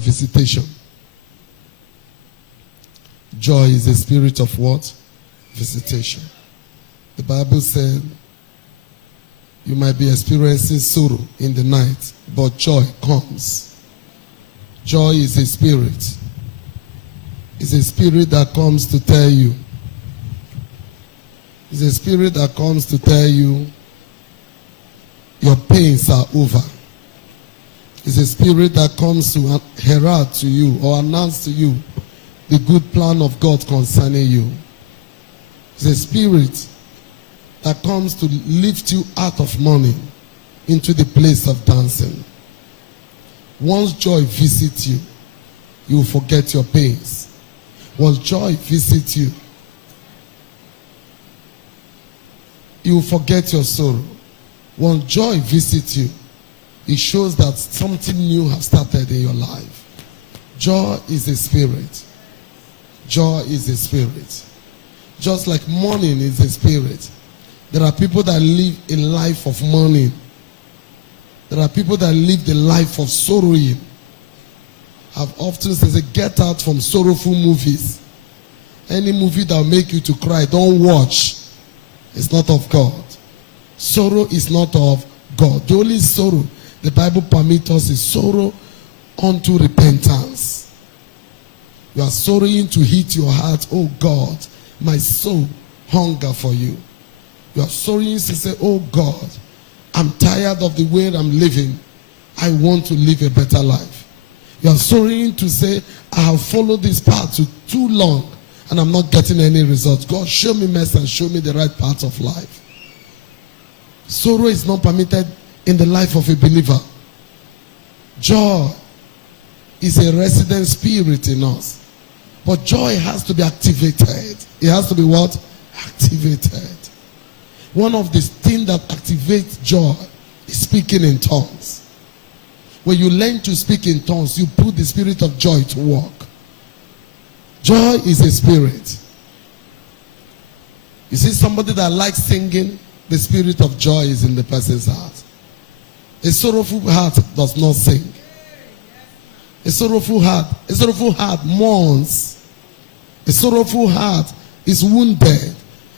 Visitation. Joy is a spirit of what? Visitation. The Bible said you might be experiencing sorrow in the night, but joy comes. Joy is a spirit. It's a spirit that comes to tell you. It's a spirit that comes to tell you your pains are over. It's a spirit that comes to herald to you or announce to you the good plan of God concerning you. It's a spirit that comes to lift you out of mourning into the place of dancing. Once joy visits you, you will forget your pains. Once joy visits you, you will forget your sorrow. Once joy visits you, it shows that something new has started in your life. Joy is a spirit. Joy is a spirit. Just like mourning is a spirit. There are people that live a life of mourning. There are people that live the life of sorrowing. I've often said, get out from sorrowful movies. Any movie that will make you to cry, don't watch. It's not of God. Sorrow is not of God. The only sorrow the Bible permits us is sorrow unto repentance. You are sorrowing to hit your heart. Oh God, my soul hunger for you. You are sorrowing to say, oh God, I'm tired of the way I'm living. I want to live a better life. You are sorrowing to say, I have followed this path too long and I'm not getting any results. God, show me mercy and show me the right path of life. Sorrow is not permitted in the life of a believer. Joy is a resident spirit in us. But joy has to be activated. It has to be what? Activated. One of the things that activates joy is speaking in tongues. When you learn to speak in tongues, you put the spirit of joy to work. Joy is a spirit. You see somebody that likes singing, the spirit of joy is in the person's heart. A sorrowful heart does not sing. A sorrowful heart mourns. A sorrowful heart is wounded.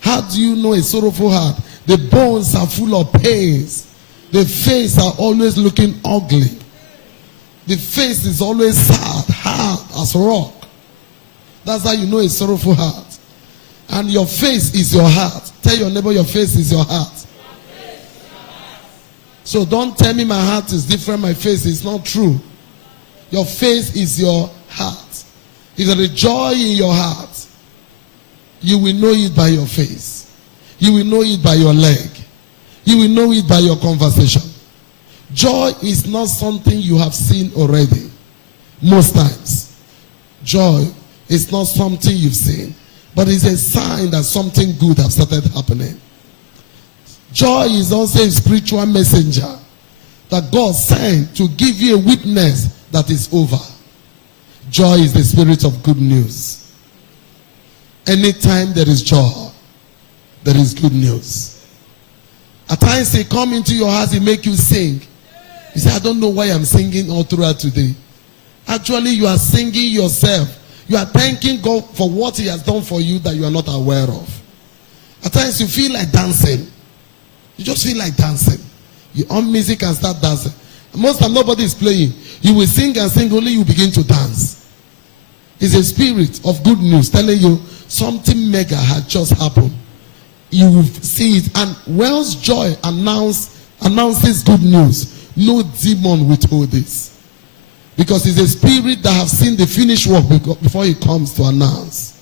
How do you know a sorrowful heart? The bones are full of pains. The face are always looking ugly. The face is always sad, hard as rock. That's how you know a sorrowful heart. And your face is your heart. Tell your neighbor your face is your heart. So don't tell me my heart is different, my face is not true. Your face is your heart. If there is joy in your heart, you will know it by your face. You will know it by your leg. You will know it by your conversation. Joy is not something you have seen already. Most times. Joy is not something you've seen. But it's a sign that something good has started happening. Joy is also a spiritual messenger that God sent to give you a witness that is over. Joy is the spirit of good news. Anytime there is joy, there is good news. At times they come into your house, they make you sing. You say, I don't know why I'm singing all throughout today. Actually, you are singing yourself. You are thanking God for what He has done for you that you are not aware of. At times you feel like dancing. You just feel like dancing. You on music and start dancing. Most time nobody is playing. You will sing and sing, only you begin to dance. It's a spirit of good news telling you something mega had just happened. You will see it. And once joy announces good news, no demon withhold this. Because it's a spirit that have seen the finished work before He comes to announce.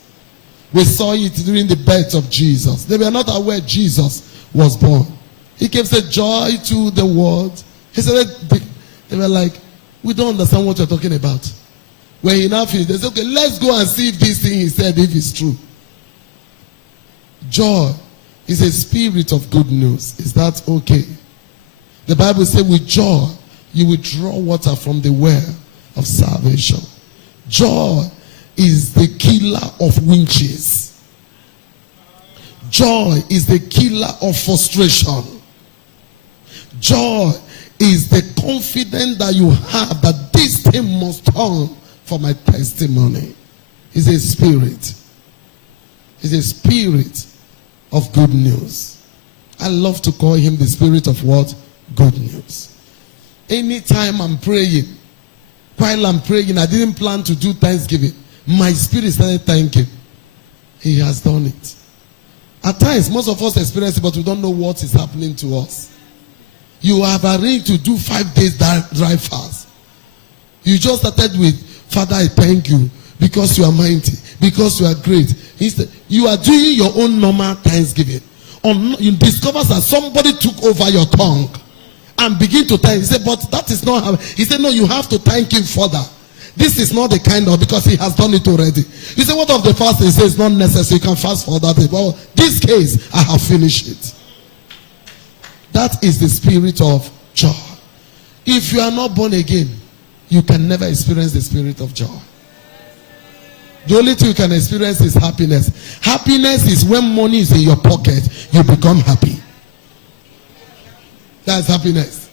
We saw it during the birth of Jesus. They were not aware Jesus was born. He came and said, joy to the world. He said, they were like, we don't understand what you're talking about. When He now finished, they said, okay, let's go and see if this thing He said, if it's true. Joy is a spirit of good news. Is that okay? The Bible says with joy, you will draw water from the well of salvation. Joy is the killer of winches. Joy is the killer of frustration. Joy is the confidence that you have that this mountain must turn for my testimony. He's a spirit. He's a spirit of good news. I love to call him the spirit of what? Good news. Anytime I'm praying, while I'm praying, I didn't plan to do Thanksgiving. My spirit started thanking. He has done it. At times, most of us experience it, but we don't know what is happening to us. You have arranged to do 5 days dry fast. You just started with, Father, I thank you because you are mighty, because you are great. Instead, you are doing your own normal Thanksgiving. You discover that somebody took over your tongue and begin to thank. He said, but that is not how. He said, no, you have to thank him further. This is not the kind of, because he has done it already. You say, what of the fast? He says, it's not necessary. You can fast for that. Well, this case, I have finished it. That is the spirit of joy. If you are not born again, you can never experience the spirit of joy. The only thing you can experience is happiness. Happiness is when money is in your pocket, you become happy. That's happiness.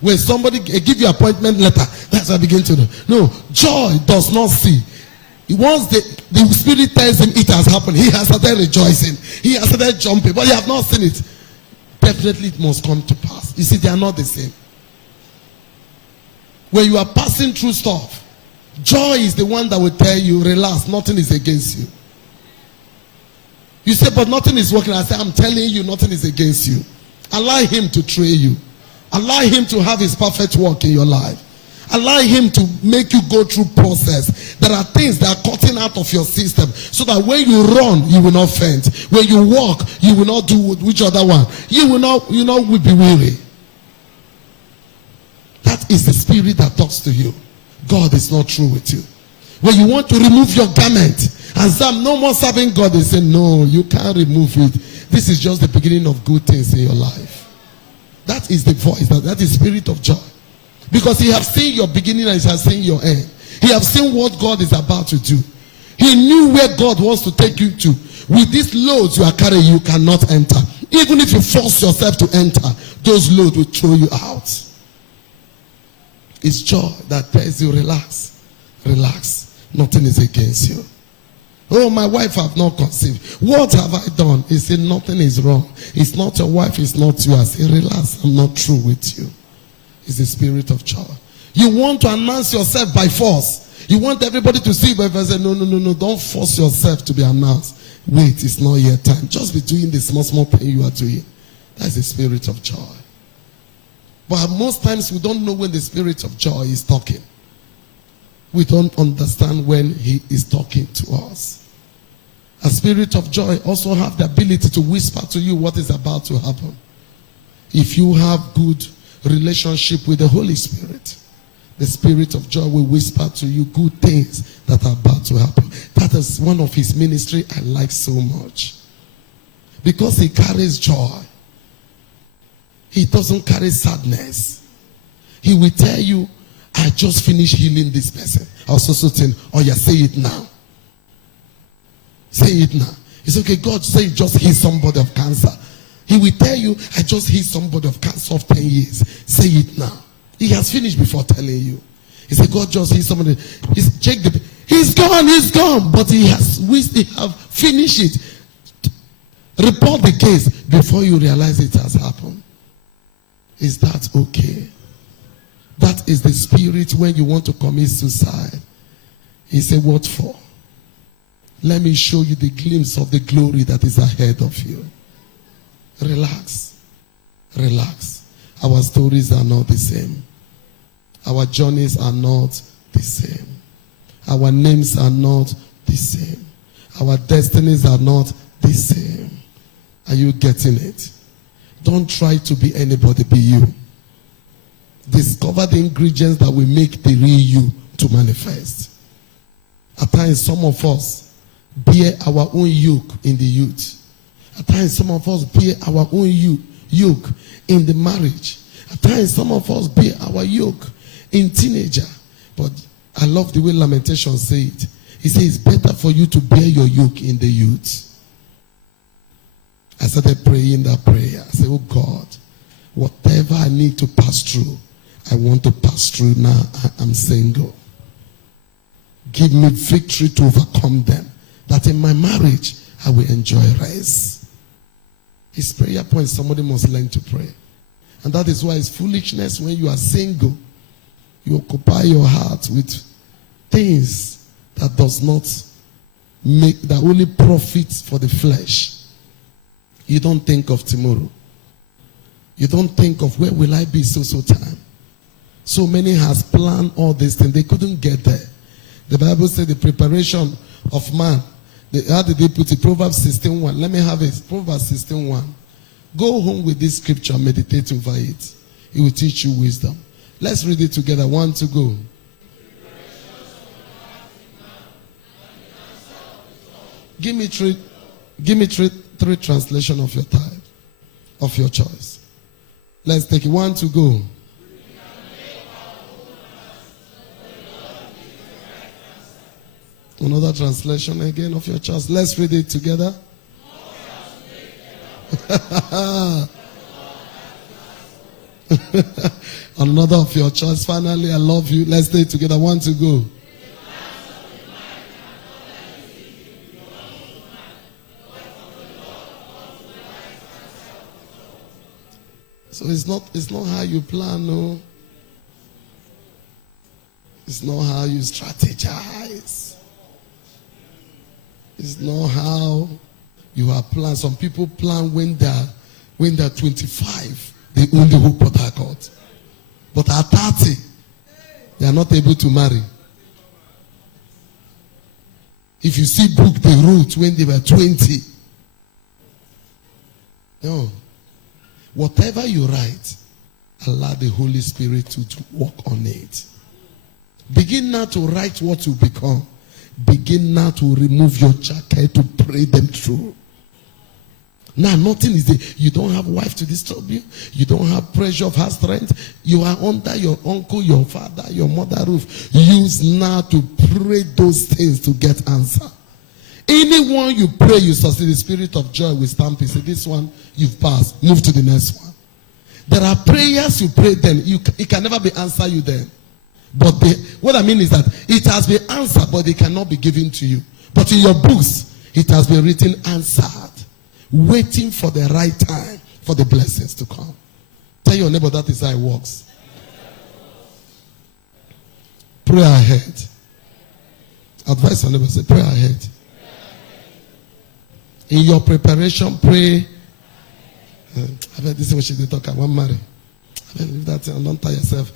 When somebody give you appointment letter, that's what I begin to know. No, joy does not see. Once the spirit tells him it has happened, he has started rejoicing. He has started jumping, but he has not seen it. Definitely it must come to pass. You see, they are not the same. When you are passing through stuff, joy is the one that will tell you, relax, nothing is against you. You say, but nothing is working. I say, I'm telling you, nothing is against you. Allow him to train you. Allow him to have his perfect work in your life. Allow him to make you go through process. There are things that are cutting out of your system so that when you run, you will not faint. When you walk, you will not do which other one. You will not be weary. That is the spirit that talks to you. God is not true with you. When you want to remove your garment and say, no more serving God, they say, no, you can't remove it. This is just the beginning of good things in your life. That is the voice, that is spirit of joy. Because he has seen your beginning and he has seen your end. He has seen what God is about to do. He knew where God wants to take you to. With these loads you are carrying, you cannot enter. Even if you force yourself to enter, those loads will throw you out. It's joy that tells you, relax, relax. Nothing is against you. Oh, my wife have not conceived. What have I done? He said, nothing is wrong. It's not your wife, it's not you. I say, relax, I'm not true with you. It's the spirit of joy. You want to announce yourself by force. You want everybody to see, but if I say, no, don't force yourself to be announced. Wait, it's not yet time. Just be doing the small thing you are doing. That's the spirit of joy. But most times we don't know when the spirit of joy is talking. We don't understand when he is talking to us. A spirit of joy also have the ability to whisper to you what is about to happen. If you have good relationship with the Holy Spirit, the spirit of joy will whisper to you good things that are about to happen. That is one of his ministry I like so much. Because he carries joy. He doesn't carry sadness. He will tell you, I just finished healing this person. I was also saying, oh yeah, say it now. Say it now. It's okay, God say just heal somebody of cancer. He will tell you, I just healed somebody of cancer of 10 years. Say it now. He has finished before telling you. He said, God just healed somebody. He's gone. But he have finished it. Report the case before you realize it has happened. Is that okay? That is the spirit when you want to commit suicide. He said, what for? Let me show you the glimpse of the glory that is ahead of you. Relax. Relax. Our stories are not the same. Our journeys are not the same. Our names are not the same. Our destinies are not the same. Are you getting it? Don't try to be anybody, be you. Discover the ingredients that will make the real you to manifest. At times, some of us bear our own yoke in the youth. At times, some of us bear our own yoke in the marriage. At times, some of us bear our yoke in teenager. But I love the way Lamentations say it. He says it's better for you to bear your yoke in the youth. I started praying that prayer. I said, oh God, whatever I need to pass through, I want to pass through now. I'm single. Give me victory to overcome them, that in my marriage I will enjoy rest. His prayer point, somebody must learn to pray. And that is why it's foolishness when you are single. You occupy your heart with things that does not make, that only profits for the flesh. You don't think of tomorrow. You don't think of where will I be so time. So many has planned all these things. They couldn't get there. The Bible said the preparation of man. How did they put it? Proverbs 16:1. Let me have it. Proverbs 16:1. Go home with this scripture. Meditate over it. It will teach you wisdom. Let's read it together. 1 to go. Give me three translation of your type, of your choice. Let's take it. 1 to go. Another translation again of your choice. Let's read it together. Another of your choice. Finally, I love you. Let's stay together. 1 to go. So it's not how you plan, no. It's not how you strategize. It's not how you are planned. Some people plan when they're 25, they only hope for that God. But at 30, they are not able to marry. If you see book they wrote when they were 20, no. Whatever you write, allow the Holy Spirit to work on it. Begin now to write what you become. Begin now to remove your jacket to pray them through. Now, nothing is there. You don't have wife to disturb you. You don't have pressure of house rent. You are under your uncle, your father, your mother roof. Use now to pray those things to get answer. Anyone you pray, you succeed. The spirit of joy will stamp you. Say, this one, you've passed. Move to the next one. There are prayers you pray then. It can never be answered you then. But what I mean is that it has been answered, but it cannot be given to you. But in your books, it has been written answered. Waiting for the right time for the blessings to come. Tell your neighbor that is how it works. Pray ahead. Advise your neighbor, say, pray ahead. In your preparation, pray. I've heard this when she did talk. I want marry. Leave that and don't tie yourself.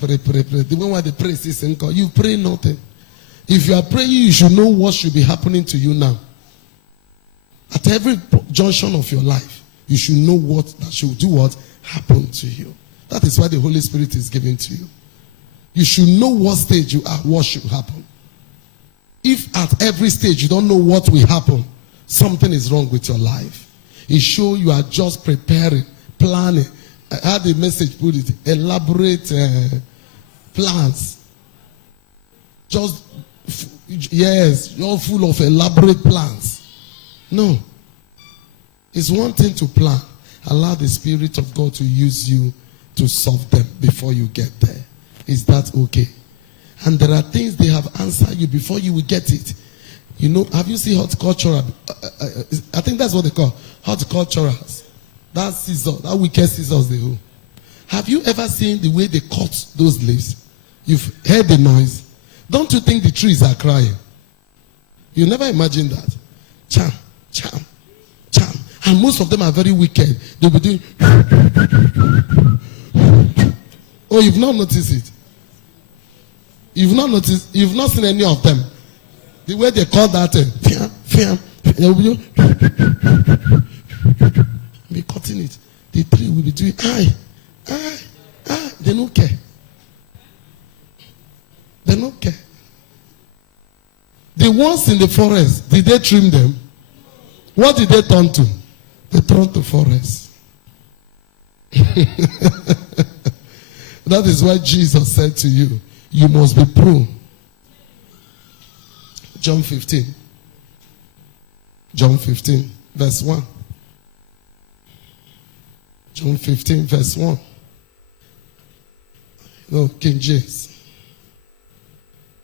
Pray. The one why they pray is in God. You pray nothing. If you are praying, you should know what should be happening to you now. At every junction of your life, you should know what that should do what happened to you. That is why the Holy Spirit is given to you. You should know what stage you are, what should happen. If at every stage you don't know what will happen, something is wrong with your life. It shows you are just preparing, planning. I had a message put it, elaborate plans. Just, yes, you're full of elaborate plans. No. It's one thing to plan. Allow the Spirit of God to use you to solve them before you get there. Is that okay? And there are things they have answered you before you will get it. You know, have you seen horticultural? I think that's what they call horticulturals. That scissor, that wicked scissors they hold. Have you ever seen the way they cut those leaves? You've heard the noise. Don't you think the trees are crying? You never imagine that. Cham, cham, cham. And most of them are very wicked. They'll be doing. Oh, you've not noticed it. You've not noticed. You've not seen any of them. The way they call that thing. They'll be cutting it. The tree will be doing. They don't care. They don't care. The ones in the forest, did they trim them? What did they turn to? They turned to forest. That is why Jesus said to you, you must be pruned. John 15. John 15, verse 1. John 15, verse 1. No, King James.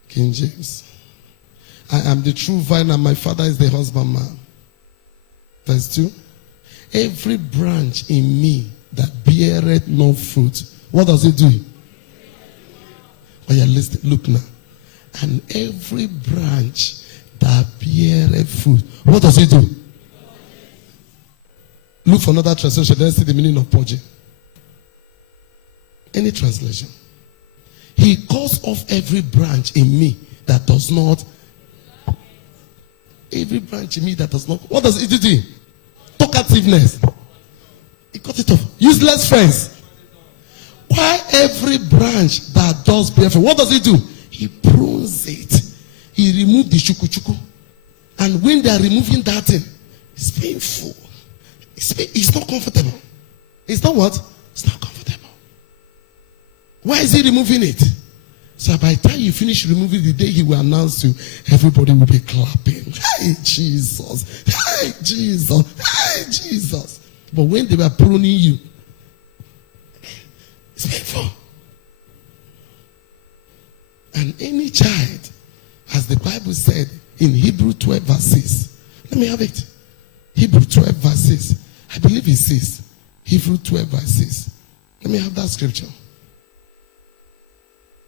King James. I am the true vine and my Father is the husbandman. Verse 2. Every branch in me that beareth no fruit. What does it do? Oh yeah, listen, look now. And every branch that beareth fruit. What does it do? Look for another translation. Let's see the meaning of purging. Any translation. He cuts off every branch in me that does not. Every branch in me that does not. What does it do? Talkativeness. He cut it off. Useless friends. Why every branch that does bear fruit? What does he do? He prunes it. He removes the chuku. And when they are removing that thing, it's painful. It's not comfortable. It's not what? It's not comfortable. Why is he removing it? So by the time you finish removing the day he will announce you, everybody will be clapping. Hey, Jesus. Hey, Jesus. Hey, Jesus. But when they were pruning you, it's painful. And any child, as the Bible said in Hebrew 12 verses, let me have it. Hebrew 12 verses. I believe it says Hebrew 12 verses. Let me have that scripture.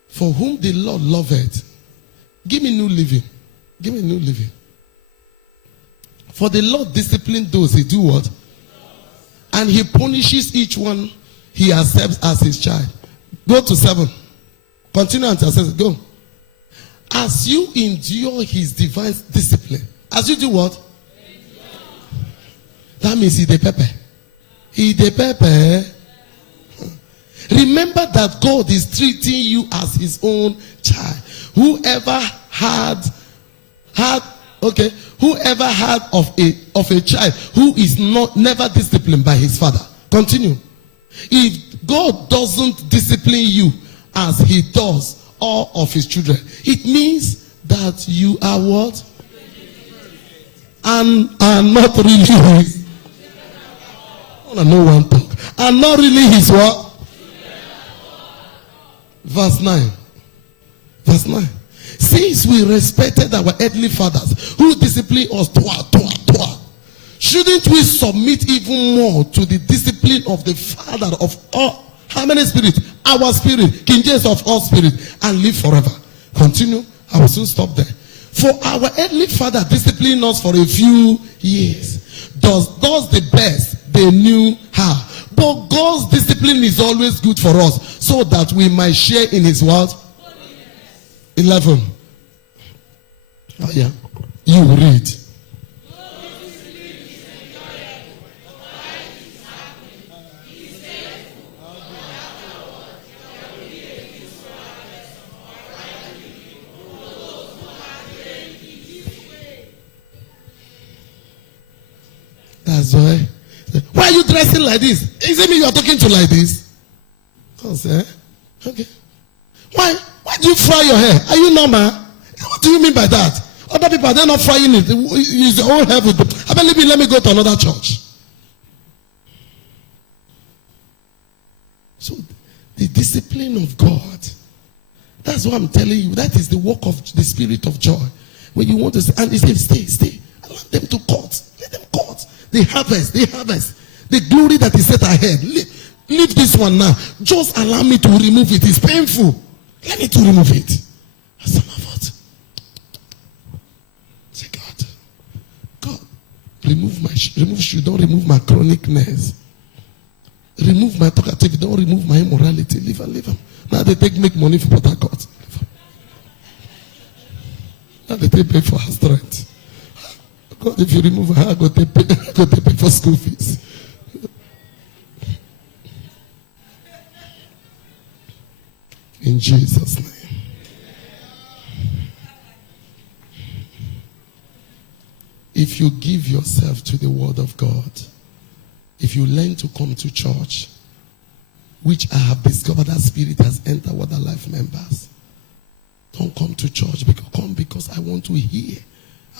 For whom the Lord loveth. Give me New Living. Give me New Living. For the Lord disciplines those he do what? And he punishes each one he accepts as his child. Go to 7. Continue until 6. Go. As you endure his divine discipline. As you do what? That means he the pepper. He the pepper. Remember that God is treating you as his own child. Whoever had of a child who is never disciplined by his father. Continue. If God doesn't discipline you as he does all of his children, it means that you are what? And are not really his. I want to know one talk. And not really his what? Verse 9. Verse 9. Since we respected our earthly fathers who disciplined us, shouldn't we submit even more to the discipline of the Father of all? How many spirits? Our spirit, King James of all spirits, and live forever. Continue. I will soon stop there. For our earthly father disciplined us for a few years. Does the best they knew how. But God's discipline is always good for us, so that we might share in his what? 11. Oh yeah. You read. That's why. Why are you dressing like this? Is it me you are talking to like this? Okay. Why do you fry your hair? Are you normal? What do you mean by that? Other people, they're not frying it. Use their own hair. Let me go to another church. So, the discipline of God. That's what I'm telling you. That is the work of the spirit of joy. When you want to say, and he said, stay. Allow them to cut. Let them cut. They harvest. The glory that is set ahead. Leave this one now. Just allow me to remove it. It's painful. Let me to remove it. Some of it. Say, God, don't remove my chronicness. Remove my talkative. Don't remove my immorality. Leave them. Now they make money for Port Harcourt. Now they pay for house rent. God, if you remove her, go to pay for school fees. In Jesus' name. If you give yourself to the word of God, if you learn to come to church, which I have discovered that spirit has entered Water Life members, don't come to church because I want to hear.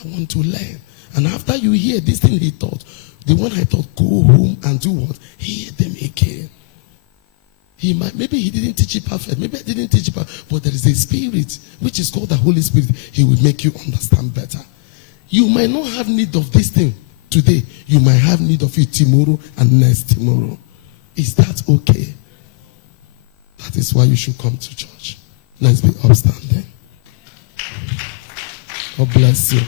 I want to learn. And after you hear this thing he taught, the one I taught, go home and do what? Hear them again. Maybe he didn't teach it perfect. Maybe I didn't teach it perfect. But there is a spirit, which is called the Holy Spirit. He will make you understand better. You might not have need of this thing today. You might have need of it tomorrow and next tomorrow. Is that okay? That is why you should come to church. Let's be upstanding. God bless you.